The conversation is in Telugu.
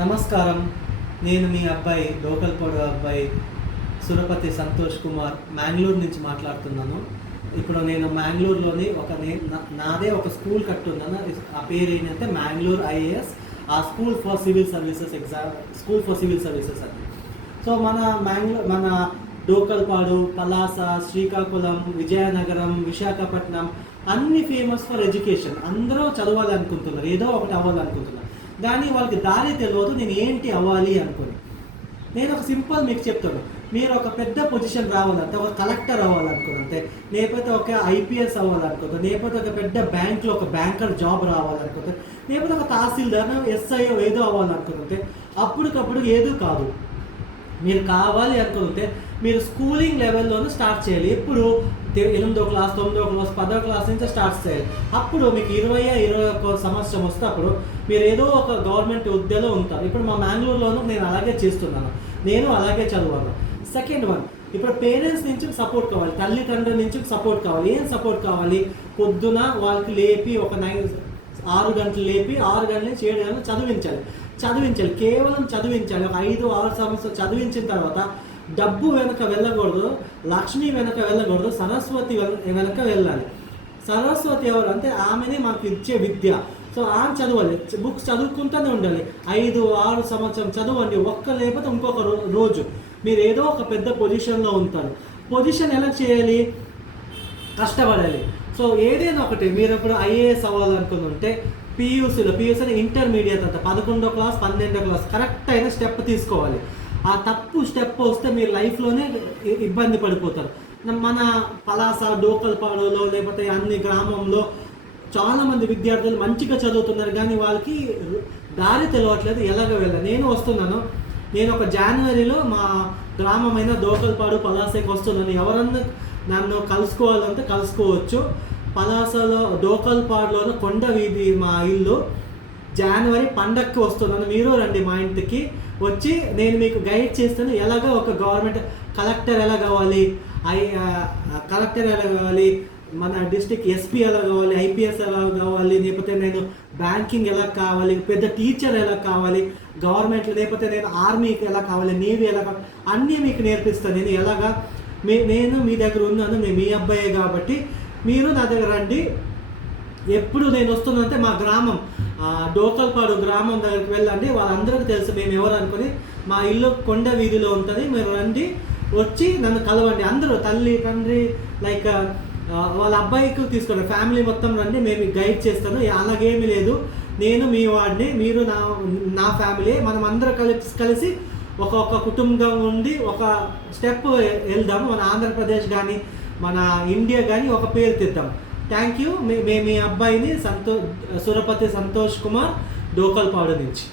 నమస్కారం. నేను మీ అబ్బాయి డోకల్పాడు అబ్బాయి సురపతి సంతోష్ కుమార్ మ్యాంగ్లూర్ నుంచి మాట్లాడుతున్నాను. ఇప్పుడు నేను మ్యాంగ్లూర్లోని నాదే ఒక స్కూల్ కట్టున్నాను. ఆ పేరు ఏంటంటే మ్యాంగ్లూర్ ఐఏఎస్ ఆ స్కూల్ ఫర్ సివిల్ సర్వీసెస్ అది. సో మన డోకల్పాడు, పలాస, శ్రీకాకుళం, విజయనగరం, విశాఖపట్నం అన్ని ఫేమస్ ఫర్ ఎడ్యుకేషన్. అందరూ చదవాలనుకుంటున్నారు, ఏదో ఒకటి అవ్వాలనుకుంటున్నారు. కానీ వాళ్ళకి దారి తెలియదు నేను ఏంటి అవ్వాలి అనుకుని. నేను ఒక సింపుల్ మీకు చెప్తాను. మీరు ఒక పెద్ద పొజిషన్ రావాలంటే ఒక కలెక్టర్ అవ్వాలనుకుంటే, లేకపోతే ఒక ఐపీఎస్ అవ్వాలనుకుంటే, లేకపోతే ఒక పెద్ద బ్యాంక్లో ఒక బ్యాంకర్ జాబ్ రావాలనుకుంటే, లేకపోతే ఒక తహసీల్దార్ ఎస్ఐ ఏదో అవ్వాలనుకుంటే అప్పటికప్పుడు ఏదో కాదు. మీరు కావాలి అనుకుంటే మీరు స్కూలింగ్ లెవెల్లోనూ స్టార్ట్ చేయాలి. ఎప్పుడు 8వ క్లాస్, 9వ క్లాస్, 10వ క్లాస్ నుంచి స్టార్ట్ చేయాలి. అప్పుడు మీకు 21 సంవత్సరం వస్తే అప్పుడు మీరు ఏదో ఒక గవర్నమెంట్ ఉద్యోగంలో ఉంటారు. ఇప్పుడు మా మ్యాంగ్లూర్లోనూ నేను అలాగే చేస్తున్నాను, నేను అలాగే చదివాను. సెకండ్ వన్, ఇప్పుడు పేరెంట్స్ నుంచి సపోర్ట్ కావాలి, తల్లిదండ్రుల నుంచి సపోర్ట్ కావాలి. ఏం సపోర్ట్ కావాలి? పొద్దున వాళ్ళకి లేపి 6 గంటలు లేపి 6 గంటల నుంచి 7 గంటలు చదివించాలి. కేవలం చదివించాలి. ఒక 5-6 సంవత్సరాలు చదివించిన తర్వాత డబ్బు వెనక వెళ్ళకూడదు, లక్ష్మి వెనక వెళ్ళకూడదు, సరస్వతి వెనక వెళ్ళాలి. సరస్వతి ఎవరు అంటే ఆమెనే మాకు ఇచ్చే విద్య. సో ఆమె చదవాలి, బుక్స్ చదువుకుంటూనే ఉండాలి. 5-6 సంవత్సరం చదవండి. లేకపోతే ఇంకొక రోజు మీరు ఏదో ఒక పెద్ద పొజిషన్లో ఉంటారు. పొజిషన్ ఎలా చేయాలి? కష్టపడాలి. సో ఏదైనా ఒకటి మీరు ఇప్పుడు ఐఏఎస్ అవ్వాలనుకుని ఉంటే పీయూసీలో ఇంటర్మీడియట్ అంతా 11వ క్లాస్ 12వ క్లాస్ కరెక్ట్ అయిన స్టెప్ తీసుకోవాలి. ఆ తప్పు స్టెప్ వస్తే మీరు లైఫ్లోనే ఇబ్బంది పడిపోతారు. మన పలాస, డోకల్పాడులో లేకపోతే అన్ని గ్రామంలో చాలామంది విద్యార్థులు మంచిగా చదువుతున్నారు, కానీ వాళ్ళకి దారి తెలియట్లేదు, ఎలాగ వెళ్ళాలి. నేను ఒక జనవరిలో మా గ్రామమైన డోకల్పాడు, పలాసకి వస్తున్నాను. ఎవరన్నా నన్ను కలుసుకోవాలంటే కలుసుకోవచ్చు. పలాసలో డోకల్పాడులోనూ కొండ వీధి మా ఇల్లు. జనవరి పండగకి వస్తున్నాను, మీరు రండి మా ఇంటికి. వచ్చి నేను మీకు గైడ్ చేస్తాను ఎలాగ ఒక గవర్నమెంట్ కలెక్టర్ ఎలా కావాలి, మన డిస్ట్రిక్ట్ ఎస్పీ ఎలా కావాలి, ఐపీఎస్ ఎలా కావాలి, లేకపోతే నేను బ్యాంకింగ్ ఎలా కావాలి, పెద్ద టీచర్ ఎలా కావాలి గవర్నమెంట్లో, లేకపోతే నేను ఆర్మీకి ఎలా కావాలి, నేవీ ఎలా కావాలి, అన్నీ మీకు నేర్పిస్తాను. నేను ఎలాగా నేను మీ దగ్గర ఉన్నాను, నేను మీ అబ్బాయే కాబట్టి మీరు నా దగ్గర రండి. ఎప్పుడు నేను వస్తున్నానంటే మా గ్రామం డోకల్పాడు గ్రామం దగ్గరికి వెళ్ళండి. వాళ్ళందరికీ తెలుసు మేము ఎవరు అనుకుని. మా ఇల్లు కొండ వీధిలో ఉంటుంది. మీరు రండి, వచ్చి నన్ను కలవండి. అందరూ తల్లి, తండ్రి, లైక్ వాళ్ళ అబ్బాయికి తీసుకోండి, ఫ్యామిలీ మొత్తం రండి, మేము గైడ్ చేస్తాను. అలాగేమీ లేదు, నేను మీ వాడిని, మీరు నా ఫ్యామిలీ. మనం అందరూ కలిసి ఒక కుటుంబం ఉండి ఒక స్టెప్ వెళ్దాము. మన ఆంధ్రప్రదేశ్ కానీ మన ఇండియా కానీ ఒక పేరు తెద్దాం. Thank you. మీ అబ్బాయిని సురపతి సంతోష్ కుమార్, డోకల్పాడు నుంచి.